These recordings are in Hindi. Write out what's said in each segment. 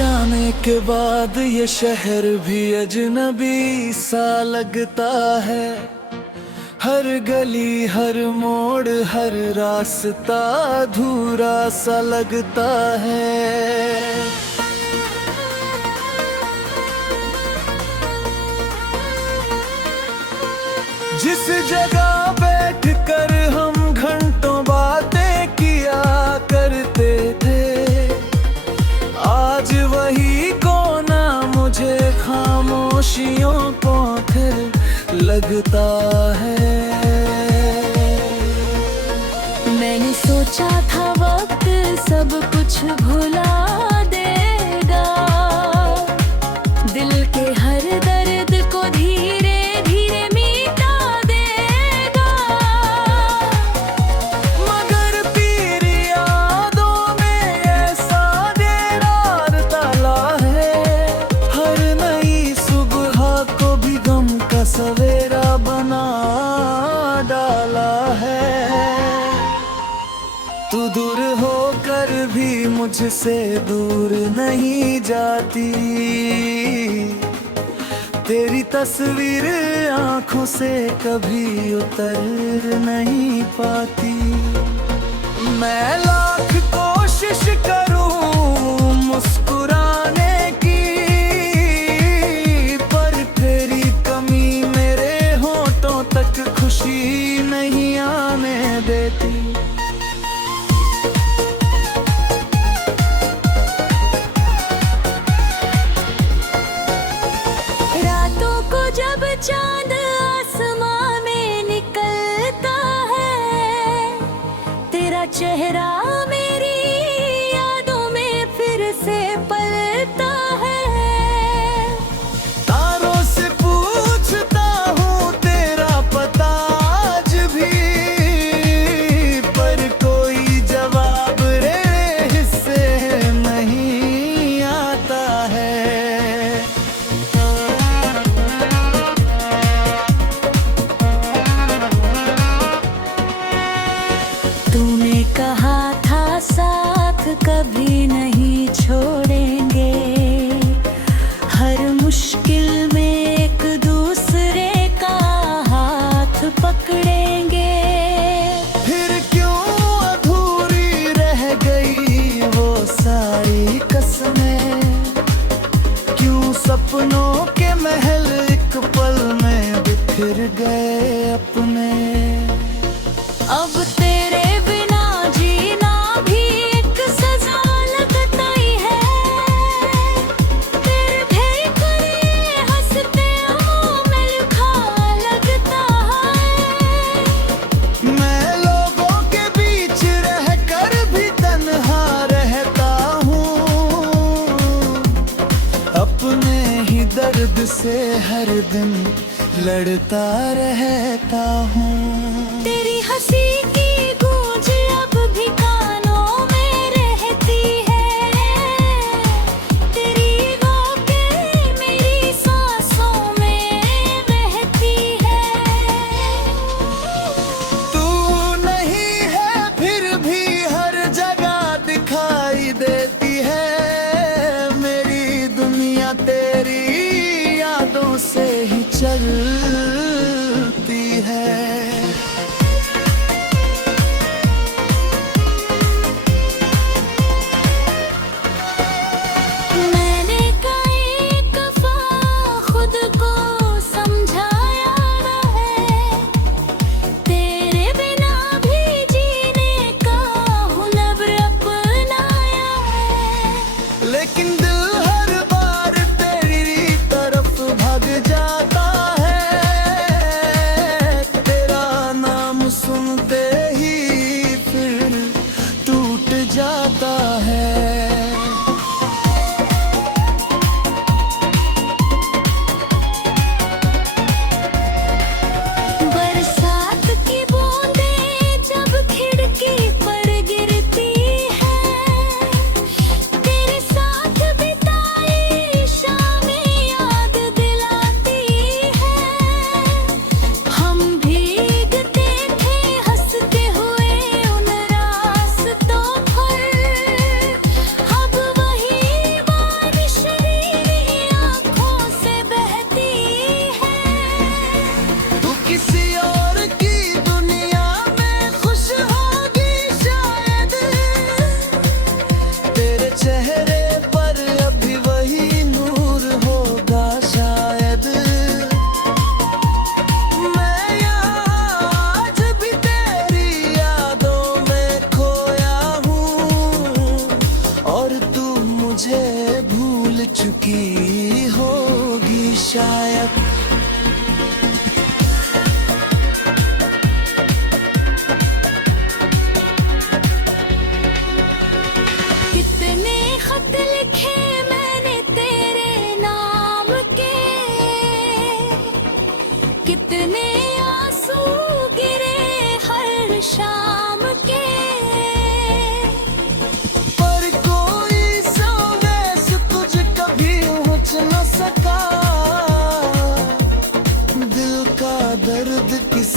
जाने के बाद ये शहर भी अजनबी सा लगता है। हर गली हर मोड़ हर रास्ता अधूरा सा लगता है। जिस जगह बैठ कर हम घंटों बातें किया करते थे, आज वही कोना मुझे खामोशियों को फिर लगता है। मैंने सोचा था वक्त सब कुछ भुला देगा, दिल के हर दर्द को धीरे धीरे मिटा देगा। मगर पीर यादों में ऐसा देरार डाला है, हर नई सुबह को भी गम का सवेरा बना डाला है। तू दूर होकर भी मुझसे दूर नहीं जाती, तेरी तस्वीर आंखों से कभी उतर नहीं पाती। मैं लाख कोशिश करूं मुस्कुराने की, पर तेरी कमी मेरे होठों तक खुशी नहीं आने देती। जब चांद आसमां में निकलता है, तेरा चेहरा मेरी यादों में फिर से पलता है। तारों से पूछता हूँ तेरा पता आज भी, पर कोई जवाब रे हिस्से नहीं आता है। तूने कहा था साथ कभी नहीं छोड़ेंगे, हर मुश्किल में एक दूसरे का हाथ पकड़ेंगे। फिर क्यों अधूरी रह गई वो सारी कसमें, क्यों सपनों के महल एक पल में बिखर गए अपने। अब तेरे बिना जीना भी एक सजा लगता ही है, तेरे धड़कने हंसते आँखों में लिखा लगता है। मैं लोगों के बीच रहकर भी तन्हा रहता हूँ, अपने ही दर्द से हर दिन लड़ता रहता हूँ। तेरी हंसी की गूंज अब भी कानों में रहती है, तेरी रोकें मेरी सांसों में बहती है। तू नहीं है फिर भी हर जगह दिखाई देती है, मेरी दुनिया तेरी यादों से ही चलती है। लेकिन दिल हर बार तेरी तरफ भाग जाता है, तेरा नाम सुनते ही फिर टूट जाता है। बरसात की बूंदें जब खिड़की पर गिरती है, तेरे साथ बिताई शामें याद दिलाती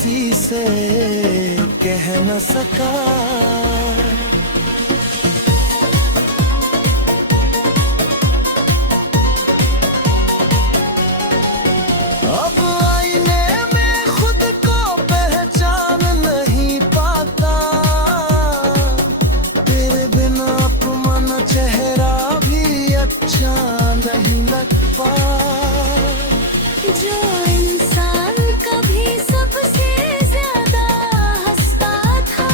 किसी से कह न सका। अब आईने में खुद को पहचान नहीं पाता, तेरे बिना अपना चेहरा भी अच्छा नहीं लगता। जो इंसान कभी सबसे ज्यादा हंसता था,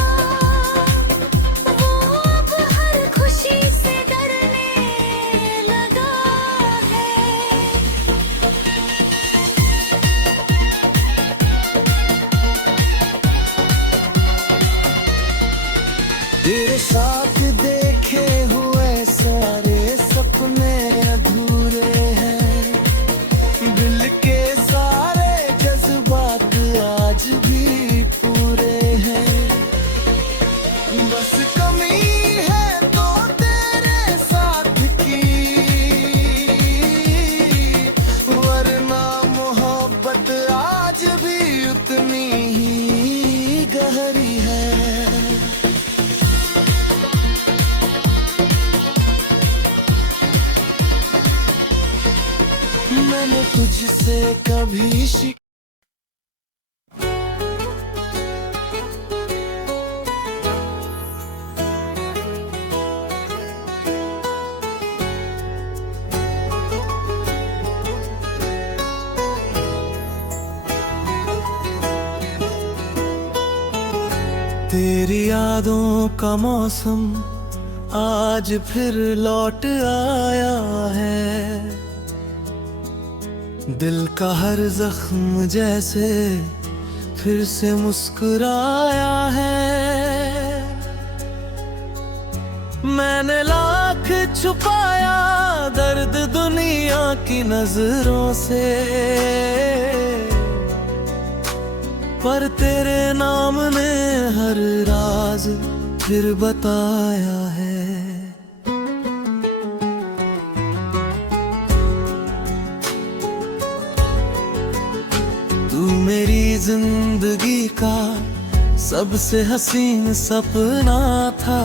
वो अब हर खुशी से डरने लगा है। तेरे साथ देखे हुए सारे सपने अधूरे हैं, दिल के सारे जज्बात आज भी पूरे हैं। बस कमी है तो तेरे साथ की, वरना मोहब्बत आज भी उतनी ही गहरी है। मैंने तुझसे कभी तेरी यादों का मौसम आज फिर लौट आया है। दिल का हर जख्म जैसे फिर से मुस्कुराया है। मैंने लाख छुपाया दर्द दुनिया की नजरों से, पर तेरे नाम ने हर राज फिर बताया है। तू मेरी जिंदगी का सबसे हसीन सपना था,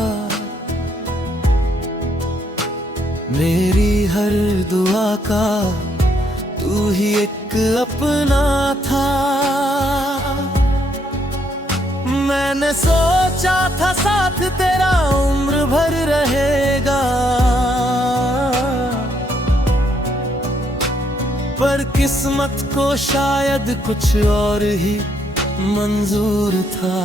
मेरी हर दुआ का तू ही एक अपना था। मैंने सोचा था साथ तेरा उम्र भर रहेगा, पर किस्मत को शायद कुछ और ही मंजूर था।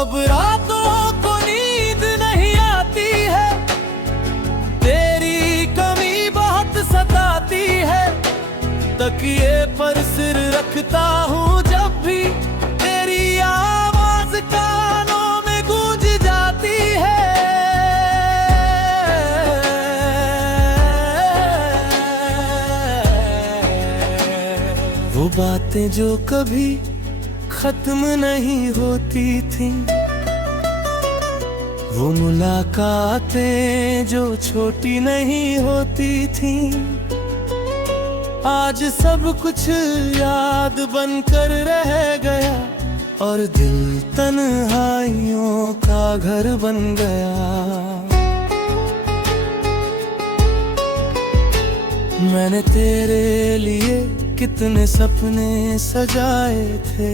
अब रातों को नींद नहीं आती है, तेरी कमी बहुत सताती है। तकिए पर सिर रखता हूँ जब भी तेरी आवाज कानों में गूंज जाती है। वो बातें जो कभी खत्म नहीं होती थी, वो मुलाकातें जो छोटी नहीं होती थी, आज सब कुछ याद बनकर रह गया और दिल तन्हाइयों का घर बन गया। मैंने तेरे लिए कितने सपने सजाए थे,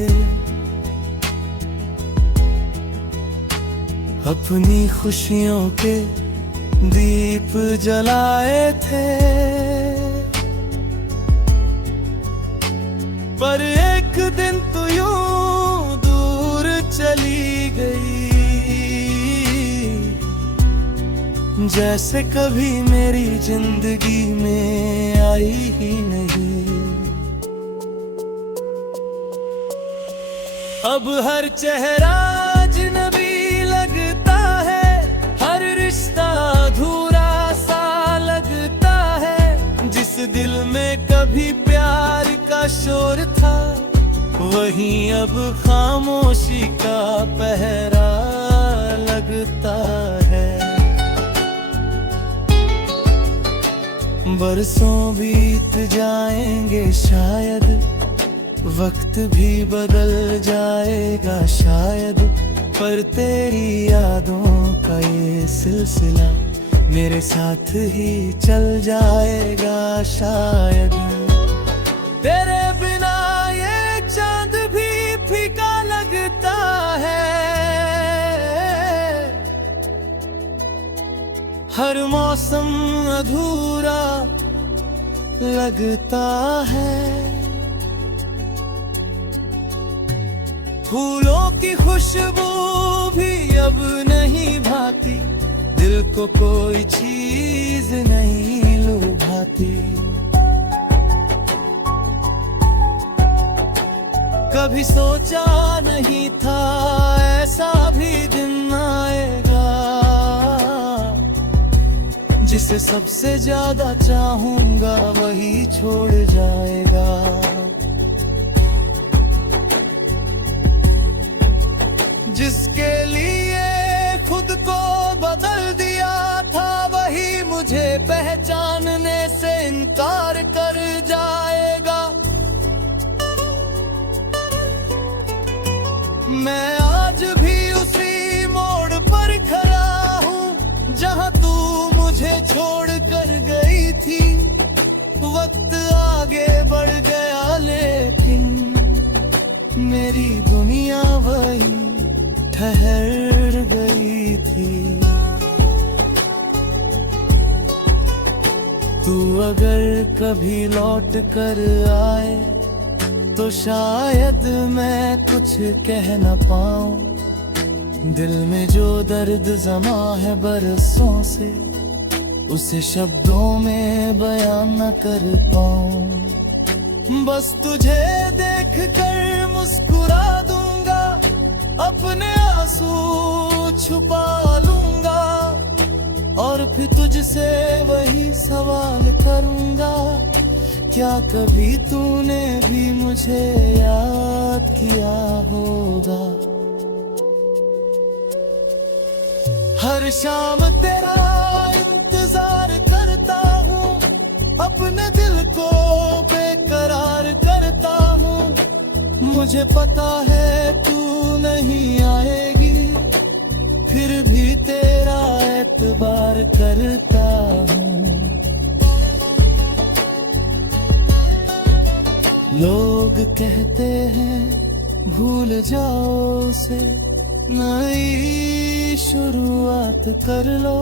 अपनी खुशियों के दीप जलाए थे, पर एक दिन तू यूं दूर चली गई, जैसे कभी मेरी जिंदगी में आई ही नहीं। अब हर चेहरा अजनबी लगता है, हर रिश्ता अधूरा सा लगता है। जिस दिल में कभी प्यार का शोर था, वहीं अब खामोशी का पहरा लगता है। बरसों बीत जाएंगे शायद, वक्त भी बदल जाएगा शायद, पर तेरी यादों का ये सिलसिला मेरे साथ ही चल जाएगा शायद। तेरे बिना ये चांद भी फीका लगता है, हर मौसम अधूरा लगता है। फूलों की खुशबू भी अब नहीं भाती, दिल को कोई चीज नहीं लुभाती। कभी सोचा नहीं था ऐसा भी दिन आएगा, जिसे सबसे ज्यादा चाहूंगा वही छोड़ जाएगा। जिसके लिए खुद को बदल दिया था वही मुझे पहचानने से इनकार कर जाएगा। मैं आज भी उसी मोड़ पर खड़ा हूँ जहाँ तू मुझे छोड़ कर गई थी। वक्त आगे बढ़ गया लेकिन मेरी दुनिया वही ठहर गई थी। तू अगर कभी लौट कर आए तो शायद मैं कुछ कह न पाऊं। दिल में जो दर्द जमा है बरसों से उसे शब्दों में बयान न कर पाऊं। बस तुझे देख कर मुस्कुरा दूंगा, अपने आंसू छुपा लूंगा और फिर तुझसे वही सवाल करूंगा, क्या कभी तूने भी मुझे याद किया होगा। हर शाम तेरा इंतजार करता हूँ, अपने दिल को बेकरार करता हूँ। मुझे पता है तू नहीं आएगी, फिर भी तेरा एतबार करता हूँ। लोग कहते हैं भूल जाओ उसे, नई शुरुआत कर लो,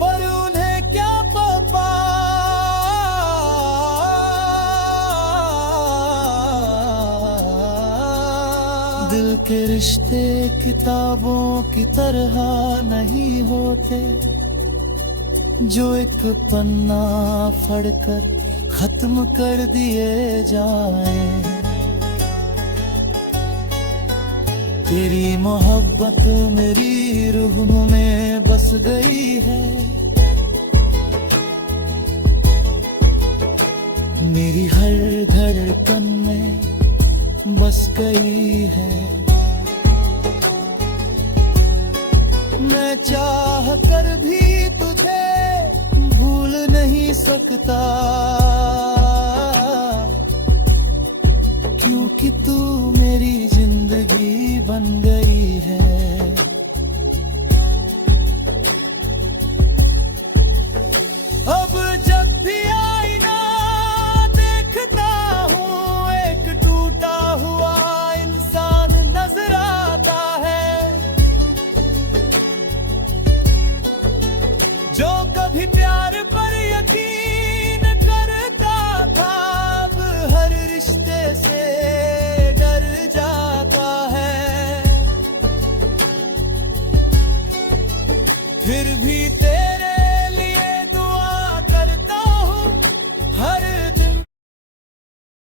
पर उन्हें क्या पता दिल के रिश्ते किताबों की तरह नहीं होते, जो एक पन्ना फड़कर खत्म कर दिए जाएं। तेरी मोहब्बत मेरी रूह में बस गई है, मेरी हर धड़कन में बस गई है। मैं चाह कर भी तुझे भूल नहीं सकता,